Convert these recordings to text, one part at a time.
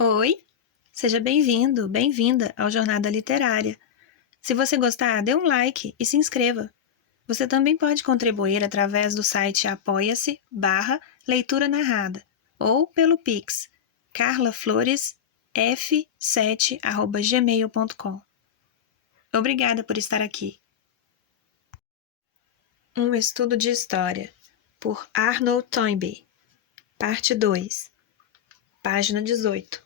Oi, seja bem-vindo, bem-vinda ao Jornada Literária. Se você gostar, dê um like e se inscreva. Você também pode contribuir através do site apoia-se/leitura narrada ou pelo Pix carlafloresf7@gmail.com. Obrigada por estar aqui. Um estudo de história, por Arnold Toynbee, parte 2, página 18.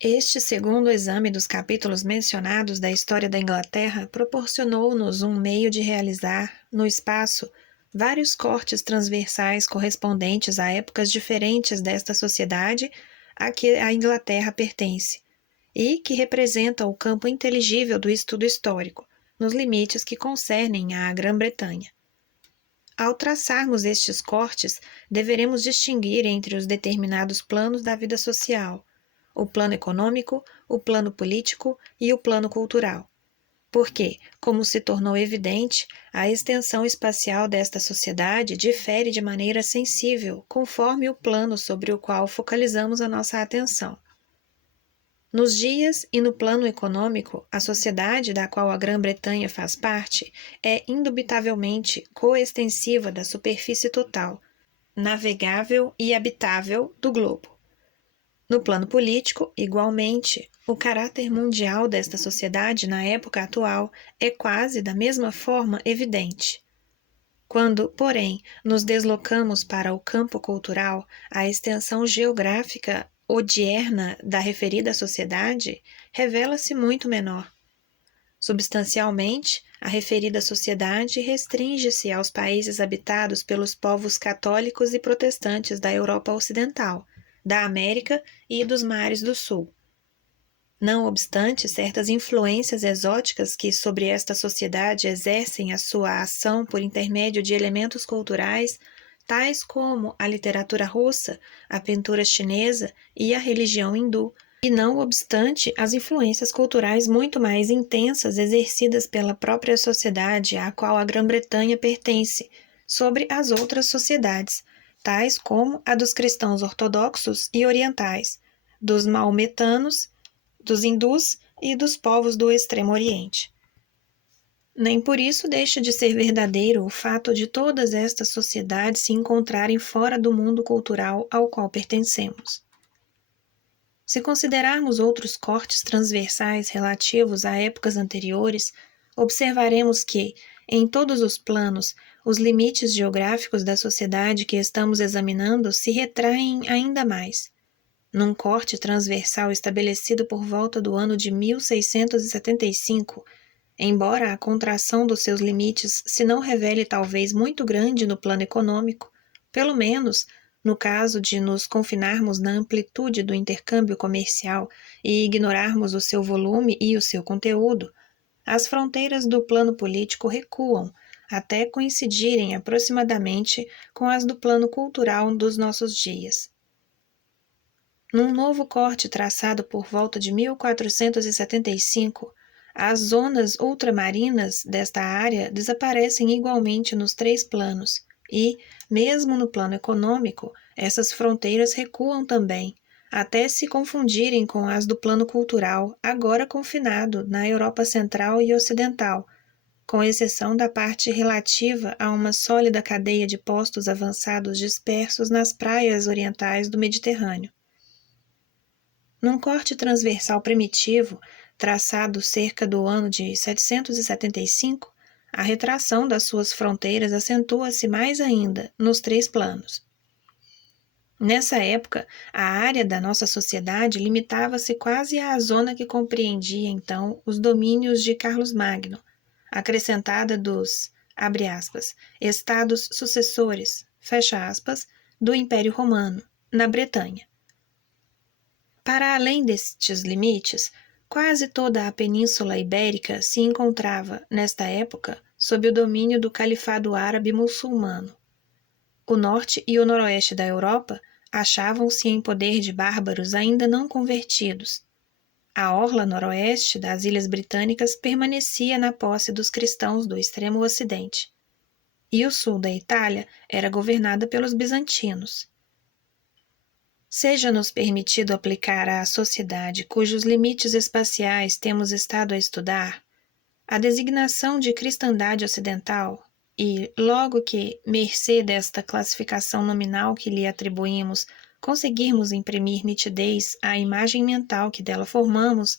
Este segundo exame dos capítulos mencionados da história da Inglaterra proporcionou-nos um meio de realizar, no espaço, vários cortes transversais correspondentes a épocas diferentes desta sociedade a que a Inglaterra pertence, e que representa o campo inteligível do estudo histórico, nos limites que concernem à Grã-Bretanha. Ao traçarmos estes cortes, deveremos distinguir entre os determinados planos da vida social, o plano econômico, o plano político e o plano cultural. Porque, como se tornou evidente, a extensão espacial desta sociedade difere de maneira sensível conforme o plano sobre o qual focalizamos a nossa atenção. Nos dias e no plano econômico, a sociedade da qual a Grã-Bretanha faz parte é indubitavelmente coextensiva da superfície total, navegável e habitável do globo. No plano político, igualmente, o caráter mundial desta sociedade na época atual é quase da mesma forma evidente. Quando, porém, nos deslocamos para o campo cultural, a extensão geográfica odierna da referida sociedade revela-se muito menor. Substancialmente, a referida sociedade restringe-se aos países habitados pelos povos católicos e protestantes da Europa Ocidental, da América e dos mares do Sul. Não obstante certas influências exóticas que sobre esta sociedade exercem a sua ação por intermédio de elementos culturais, tais como a literatura russa, a pintura chinesa e a religião hindu, e não obstante as influências culturais muito mais intensas exercidas pela própria sociedade à qual a Grã-Bretanha pertence, sobre as outras sociedades, tais como a dos cristãos ortodoxos e orientais, dos maometanos, dos hindus e dos povos do Extremo Oriente. Nem por isso deixa de ser verdadeiro o fato de todas estas sociedades se encontrarem fora do mundo cultural ao qual pertencemos. Se considerarmos outros cortes transversais relativos a épocas anteriores, observaremos que, em todos os planos, os limites geográficos da sociedade que estamos examinando se retraem ainda mais. Num corte transversal estabelecido por volta do ano de 1675, embora a contração dos seus limites se não revele talvez muito grande no plano econômico, pelo menos no caso de nos confinarmos na amplitude do intercâmbio comercial e ignorarmos o seu volume e o seu conteúdo, as fronteiras do plano político recuam até coincidirem aproximadamente com as do plano cultural dos nossos dias. Num novo corte traçado por volta de 1475, as zonas ultramarinas desta área desaparecem igualmente nos três planos e, mesmo no plano econômico, essas fronteiras recuam também, até se confundirem com as do plano cultural, agora confinado na Europa Central e Ocidental, com exceção da parte relativa a uma sólida cadeia de postos avançados dispersos nas praias orientais do Mediterrâneo. Num corte transversal primitivo, traçado cerca do ano de 775, a retração das suas fronteiras acentua-se mais ainda nos três planos. Nessa época, a área da nossa sociedade limitava-se quase à zona que compreendia então os domínios de Carlos Magno, acrescentada dos, abre aspas, estados sucessores, fecha aspas, do Império Romano, na Bretanha. Para além destes limites, quase toda a Península Ibérica se encontrava, nesta época, sob o domínio do Califado Árabe Muçulmano. O norte e o noroeste da Europa achavam-se em poder de bárbaros ainda não convertidos. A orla noroeste das Ilhas Britânicas permanecia na posse dos cristãos do extremo ocidente. E o sul da Itália era governada pelos bizantinos. Seja-nos permitido aplicar à sociedade cujos limites espaciais temos estado a estudar a designação de cristandade ocidental e, logo que, mercê desta classificação nominal que lhe atribuímos, conseguirmos imprimir nitidez à imagem mental que dela formamos,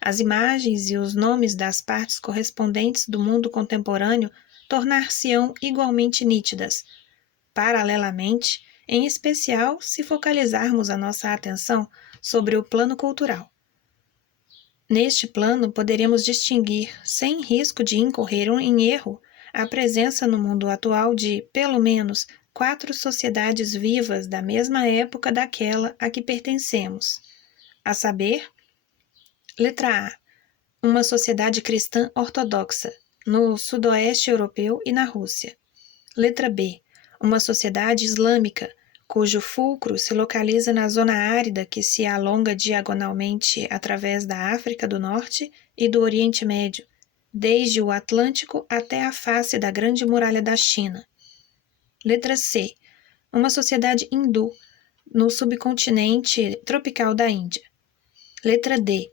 as imagens e os nomes das partes correspondentes do mundo contemporâneo tornar-se-ão igualmente nítidas. Paralelamente, em especial se focalizarmos a nossa atenção sobre o plano cultural. Neste plano, poderemos distinguir, sem risco de incorrer em erro, a presença no mundo atual de, pelo menos, 4 sociedades vivas da mesma época daquela a que pertencemos, a saber, letra A, uma sociedade cristã ortodoxa, no sudoeste europeu e na Rússia. Letra B, uma sociedade islâmica, cujo fulcro se localiza na zona árida que se alonga diagonalmente através da África do Norte e do Oriente Médio, desde o Atlântico até a face da Grande Muralha da China. Letra C, uma sociedade hindu, no subcontinente tropical da Índia. Letra D,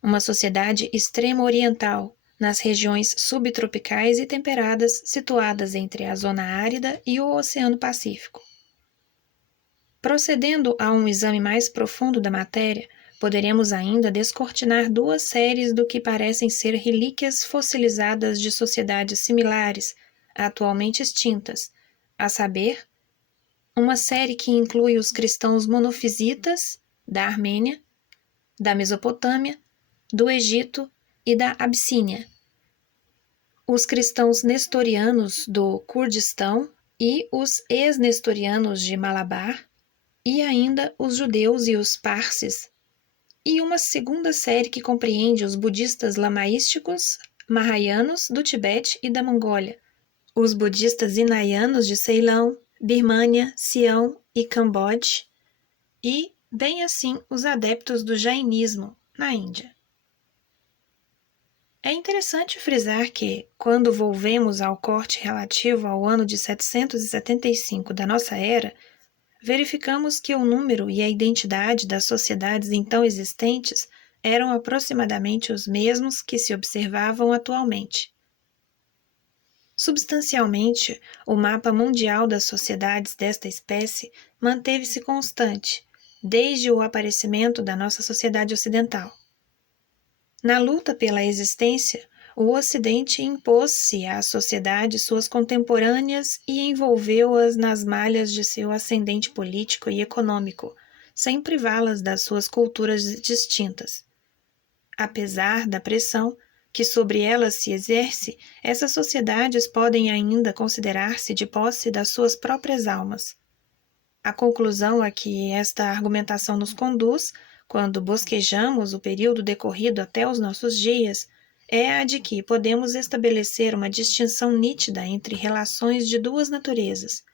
uma sociedade extremo-oriental, nas regiões subtropicais e temperadas situadas entre a zona árida e o Oceano Pacífico. Procedendo a um exame mais profundo da matéria, poderemos ainda descortinar 2 séries do que parecem ser relíquias fossilizadas de sociedades similares, atualmente extintas, a saber, uma série que inclui os cristãos monofisitas da Armênia, da Mesopotâmia, do Egito e da Abissínia, os cristãos nestorianos do Kurdistão e os ex-nestorianos de Malabar, e ainda os judeus e os parsis, e uma segunda série que compreende os budistas lamaísticos mahaianos do Tibete e da Mongólia, os budistas hinayanos de Ceilão, Birmânia, Sião e Camboja, e, bem assim, os adeptos do jainismo na Índia. É interessante frisar que, quando volvemos ao corte relativo ao ano de 775 da nossa era, verificamos que o número e a identidade das sociedades então existentes eram aproximadamente os mesmos que se observavam atualmente. Substancialmente, o mapa mundial das sociedades desta espécie manteve-se constante, desde o aparecimento da nossa sociedade ocidental. Na luta pela existência, o Ocidente impôs-se à sociedade suas contemporâneas e envolveu-as nas malhas de seu ascendente político e econômico, sem privá-las das suas culturas distintas. Apesar da pressão que sobre elas se exerce, essas sociedades podem ainda considerar-se de posse das suas próprias almas. A conclusão a que esta argumentação nos conduz, quando bosquejamos o período decorrido até os nossos dias, é a de que podemos estabelecer uma distinção nítida entre relações de 2 naturezas: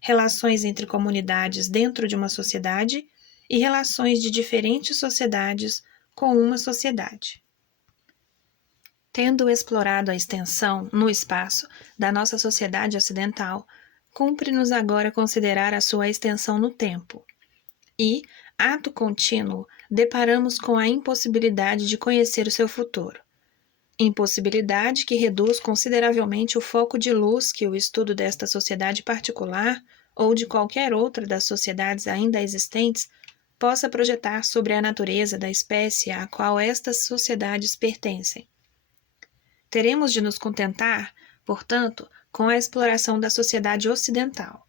relações entre comunidades dentro de uma sociedade e relações de diferentes sociedades com uma sociedade. Tendo explorado a extensão, no espaço, da nossa sociedade ocidental, cumpre-nos agora considerar a sua extensão no tempo. E, ato contínuo, deparamos com a impossibilidade de conhecer o seu futuro. Impossibilidade que reduz consideravelmente o foco de luz que o estudo desta sociedade particular ou de qualquer outra das sociedades ainda existentes possa projetar sobre a natureza da espécie à qual estas sociedades pertencem. Teremos de nos contentar, portanto, com a exploração da sociedade ocidental.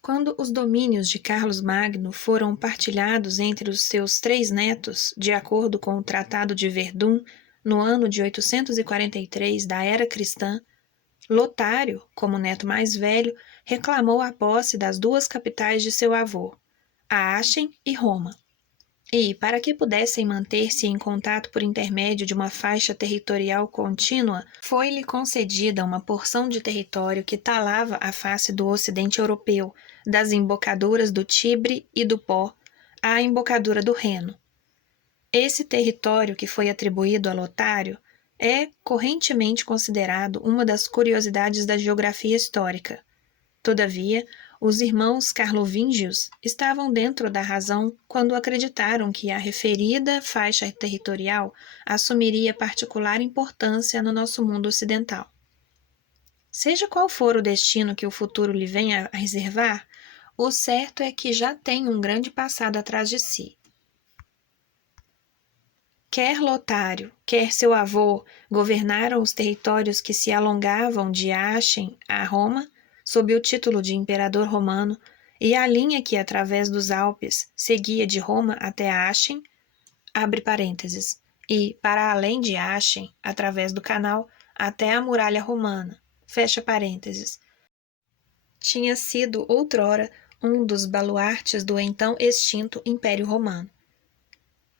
Quando os domínios de Carlos Magno foram partilhados entre os seus 3 netos, de acordo com o Tratado de Verdun, no ano de 843 da era cristã, Lotário, como neto mais velho, reclamou a posse das 2 capitais de seu avô, Aachen e Roma. E, para que pudessem manter-se em contato por intermédio de uma faixa territorial contínua, foi-lhe concedida uma porção de território que talava a face do ocidente europeu, das embocaduras do Tibre e do Pó à embocadura do Reno. Esse território que foi atribuído a Lotário é correntemente considerado uma das curiosidades da geografia histórica. Todavia, os irmãos carlovingios estavam dentro da razão quando acreditaram que a referida faixa territorial assumiria particular importância no nosso mundo ocidental. Seja qual for o destino que o futuro lhe venha a reservar, o certo é que já tem um grande passado atrás de si. Quer Lotário, quer seu avô governaram os territórios que se alongavam de Aachen a Roma, sob o título de Imperador Romano, e a linha que, através dos Alpes, seguia de Roma até Aachen, abre parênteses, e, para além de Aachen, através do canal, até a muralha romana, fecha parênteses, tinha sido outrora um dos baluartes do então extinto Império Romano.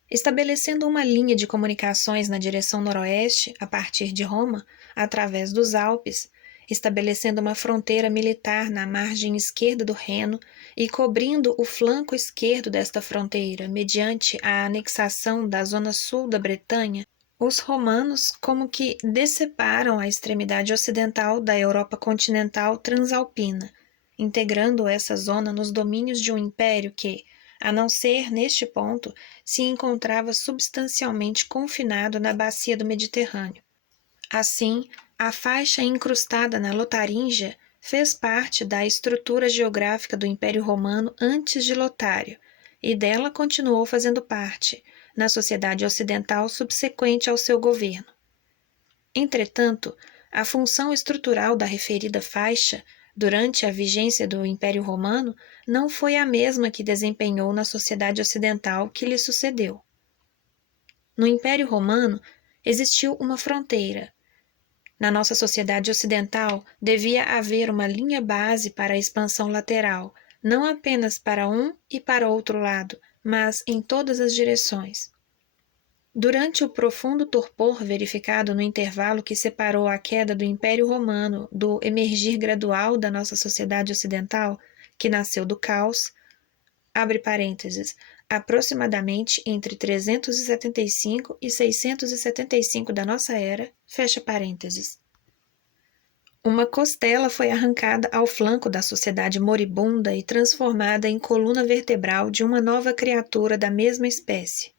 Estabelecendo uma linha de comunicações na direção noroeste, a partir de Roma, através dos Alpes, estabelecendo uma fronteira militar na margem esquerda do Reno e cobrindo o flanco esquerdo desta fronteira mediante a anexação da zona sul da Bretanha, os romanos como que deceparam a extremidade ocidental da Europa continental transalpina, integrando essa zona nos domínios de um império que, a não ser neste ponto, se encontrava substancialmente confinado na bacia do Mediterrâneo. Assim, a faixa incrustada na Lotaríngia fez parte da estrutura geográfica do Império Romano antes de Lotário, e dela continuou fazendo parte, na sociedade ocidental subsequente ao seu governo. Entretanto, a função estrutural da referida faixa, durante a vigência do Império Romano, não foi a mesma que desempenhou na sociedade ocidental que lhe sucedeu. No Império Romano, existiu uma fronteira. Na nossa sociedade ocidental, devia haver uma linha base para a expansão lateral, não apenas para um e para outro lado, mas em todas as direções. Durante o profundo torpor verificado no intervalo que separou a queda do Império Romano do emergir gradual da nossa sociedade ocidental, que nasceu do caos, abre parênteses, aproximadamente entre 375 e 675 da nossa era, fecha parênteses. Uma costela foi arrancada ao flanco da sociedade moribunda e transformada em coluna vertebral de uma nova criatura da mesma espécie.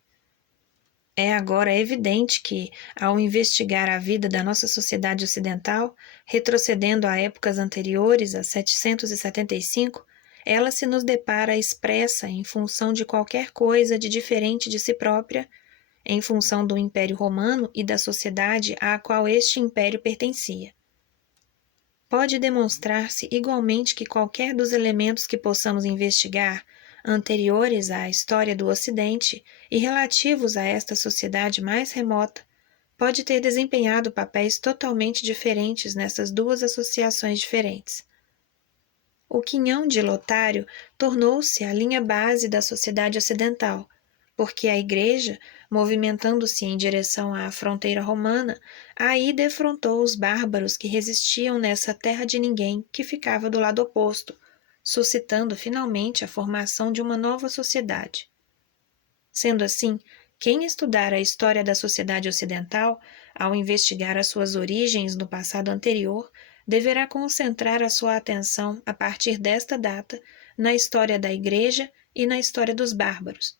É agora evidente que, ao investigar a vida da nossa sociedade ocidental, retrocedendo a épocas anteriores a 775, ela se nos depara expressa em função de qualquer coisa de diferente de si própria, em função do Império Romano e da sociedade à qual este império pertencia. Pode demonstrar-se igualmente que qualquer dos elementos que possamos investigar, anteriores à história do Ocidente e relativos a esta sociedade mais remota, pode ter desempenhado papéis totalmente diferentes nessas duas associações diferentes. O quinhão de Lotário tornou-se a linha base da sociedade ocidental, porque a Igreja, movimentando-se em direção à fronteira romana, aí defrontou os bárbaros que resistiam nessa terra de ninguém que ficava do lado oposto, suscitando finalmente a formação de uma nova sociedade. Sendo assim, quem estudar a história da sociedade ocidental, ao investigar as suas origens no passado anterior, deverá concentrar a sua atenção, a partir desta data, na história da Igreja e na história dos bárbaros.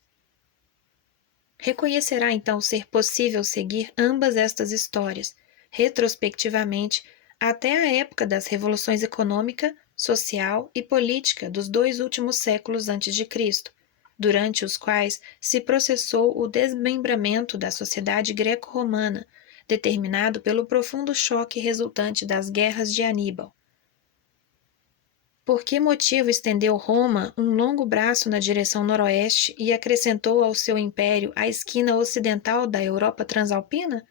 Reconhecerá então ser possível seguir ambas estas histórias, retrospectivamente, até a época das revoluções econômica, social e política dos 2 últimos séculos antes de Cristo, durante os quais se processou o desmembramento da sociedade greco-romana, determinado pelo profundo choque resultante das guerras de Aníbal. Por que motivo estendeu Roma um longo braço na direção noroeste e acrescentou ao seu império a esquina ocidental da Europa transalpina?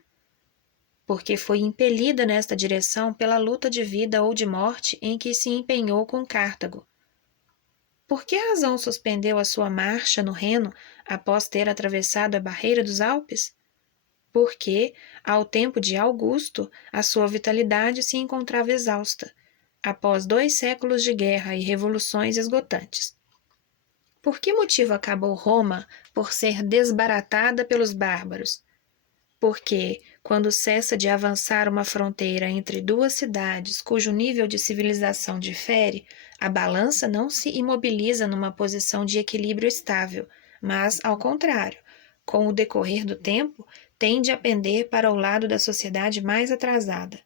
Porque foi impelida nesta direção pela luta de vida ou de morte em que se empenhou com Cartago. Por que razão suspendeu a sua marcha no Reno após ter atravessado a barreira dos Alpes? Porque, ao tempo de Augusto, a sua vitalidade se encontrava exausta, após 2 séculos de guerra e revoluções esgotantes. Por que motivo acabou Roma por ser desbaratada pelos bárbaros? Porque, quando cessa de avançar uma fronteira entre duas cidades cujo nível de civilização difere, a balança não se imobiliza numa posição de equilíbrio estável, mas, ao contrário, com o decorrer do tempo, tende a pender para o lado da sociedade mais atrasada.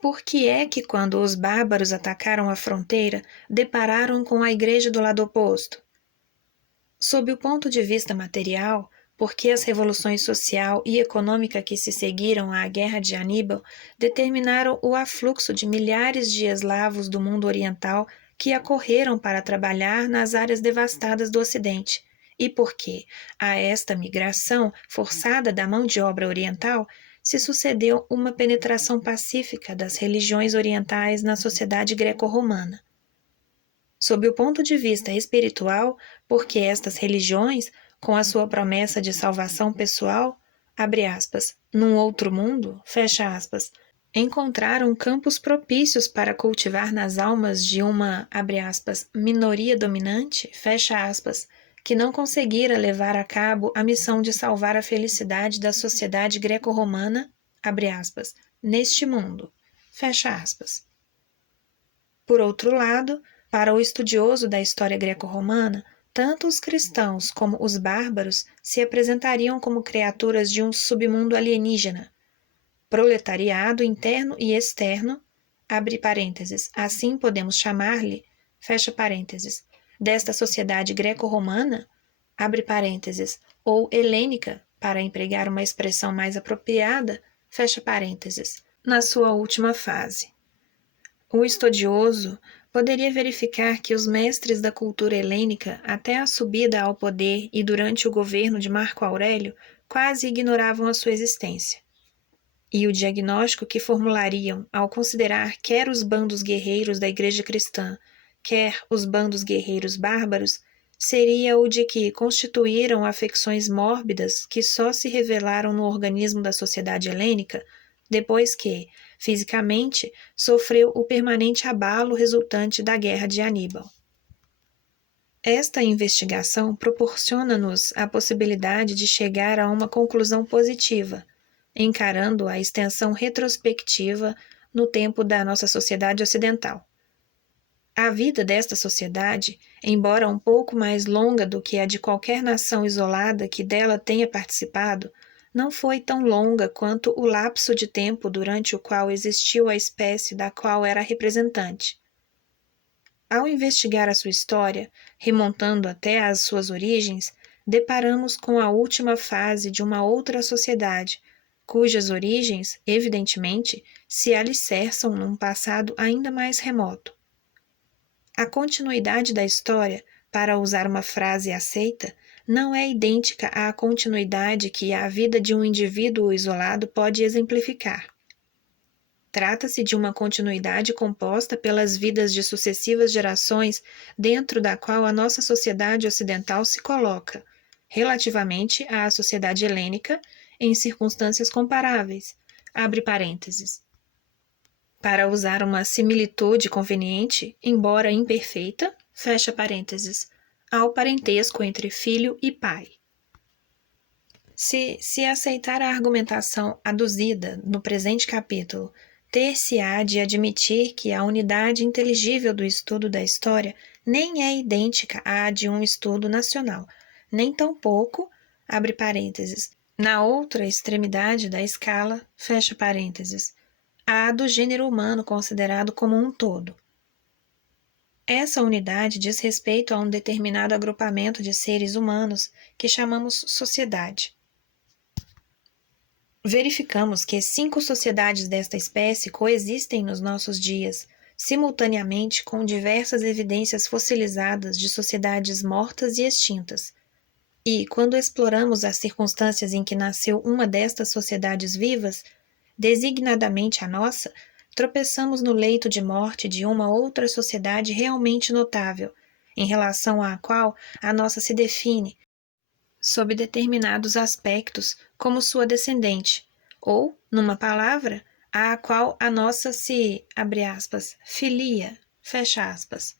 Por que é que, quando os bárbaros atacaram a fronteira, depararam com a igreja do lado oposto? Sob o ponto de vista material, porque as revoluções social e econômica que se seguiram à Guerra de Aníbal determinaram o afluxo de milhares de eslavos do mundo oriental que acorreram para trabalhar nas áreas devastadas do Ocidente, e porque, a esta migração forçada da mão de obra oriental, se sucedeu uma penetração pacífica das religiões orientais na sociedade greco-romana. Sob o ponto de vista espiritual, porque estas religiões, com a sua promessa de salvação pessoal, abre aspas, num outro mundo, fecha aspas, encontraram campos propícios para cultivar nas almas de uma, abre aspas, minoria dominante, fecha aspas, que não conseguira levar a cabo a missão de salvar a felicidade da sociedade greco-romana, abre aspas, neste mundo, fecha aspas. Por outro lado, para o estudioso da história greco-romana, tanto os cristãos como os bárbaros se apresentariam como criaturas de um submundo alienígena. Proletariado interno e externo, abre parênteses, assim podemos chamar-lhe, fecha parênteses, desta sociedade greco-romana, abre parênteses, ou helênica, para empregar uma expressão mais apropriada, fecha parênteses, na sua última fase. O estudioso poderia verificar que os mestres da cultura helênica, até a subida ao poder e durante o governo de Marco Aurélio, quase ignoravam a sua existência. E o diagnóstico que formulariam ao considerar quer os bandos guerreiros da Igreja cristã, quer os bandos guerreiros bárbaros, seria o de que constituíram afecções mórbidas que só se revelaram no organismo da sociedade helênica depois que, fisicamente, sofreu o permanente abalo resultante da Guerra de Aníbal. Esta investigação proporciona-nos a possibilidade de chegar a uma conclusão positiva, encarando a extensão retrospectiva no tempo da nossa sociedade ocidental. A vida desta sociedade, embora um pouco mais longa do que a de qualquer nação isolada que dela tenha participado, não foi tão longa quanto o lapso de tempo durante o qual existiu a espécie da qual era representante. Ao investigar a sua história, remontando até às suas origens, deparamos com a última fase de uma outra sociedade, cujas origens, evidentemente, se alicerçam num passado ainda mais remoto. A continuidade da história, para usar uma frase aceita, não é idêntica à continuidade que a vida de um indivíduo isolado pode exemplificar. Trata-se de uma continuidade composta pelas vidas de sucessivas gerações dentro da qual a nossa sociedade ocidental se coloca, relativamente à sociedade helênica, em circunstâncias comparáveis. Abre parênteses. Para usar uma similitude conveniente, embora imperfeita, fecha parênteses, ao parentesco entre filho e pai. Se aceitar a argumentação aduzida no presente capítulo, ter-se-á de admitir que a unidade inteligível do estudo da história nem é idêntica à de um estudo nacional, nem tampouco, abre parênteses, na outra extremidade da escala, fecha parênteses, à do gênero humano considerado como um todo. Essa unidade diz respeito a um determinado agrupamento de seres humanos que chamamos sociedade. Verificamos que 5 sociedades desta espécie coexistem nos nossos dias, simultaneamente com diversas evidências fossilizadas de sociedades mortas e extintas. E, quando exploramos as circunstâncias em que nasceu uma destas sociedades vivas, designadamente a nossa, tropeçamos no leito de morte de uma outra sociedade realmente notável, em relação à qual a nossa se define, sob determinados aspectos, como sua descendente, ou, numa palavra, à qual a nossa se, abre aspas, filia, fecha aspas.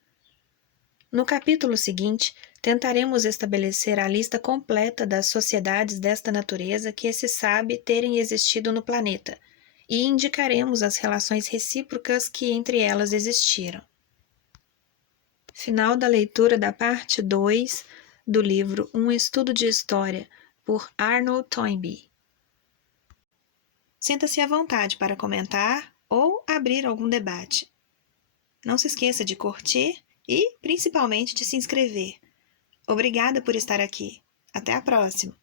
No capítulo seguinte, Tentaremos estabelecer a lista completa das sociedades desta natureza que se sabe terem existido no planeta e indicaremos as relações recíprocas que entre elas existiram. Final da leitura da parte 2 do livro Um Estudo de História, por Arnold Toynbee. Sinta-se à vontade para comentar ou abrir algum debate. Não se esqueça de curtir e, principalmente, de se inscrever. Obrigada por estar aqui. Até a próxima!